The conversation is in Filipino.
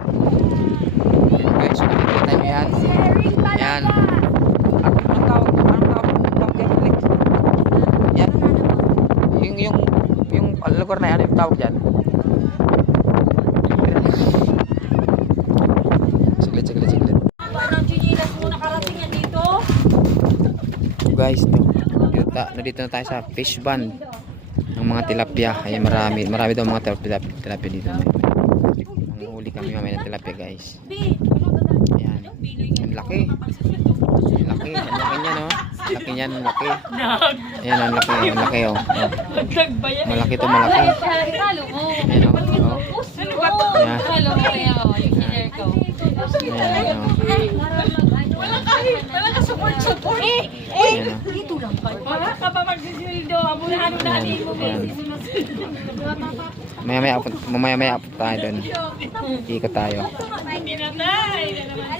Yan guys, so nakikita nyo yan. Yan. Anong tawag dyan? Alex? Yan. Yung lugar na yan, ano yung tawag dyan? Saglit. Parang chinilas mo nakarating yan dito. Guys, nandito na tayo sa fish band ng mga tilapia. Ay marami daw mga tilapia dito. Manguhuli kami mamaya ng tilapia guys. Ayan. Ang laki. Ang laki niya no. Laki niyan, laki. Ayan ang laki, oh. Malaki to, malaki. Halo mo. Ayan oh. Ayan. Halo mo kaya yung senior ko. Ayan oh. Wala ka support. Ayan oh. Dito lang pa. Wala ka pa magsisildo. Abunahan na natin mo. Mamaya apot tayo doon. Ikot tayo. Hindi na tayo.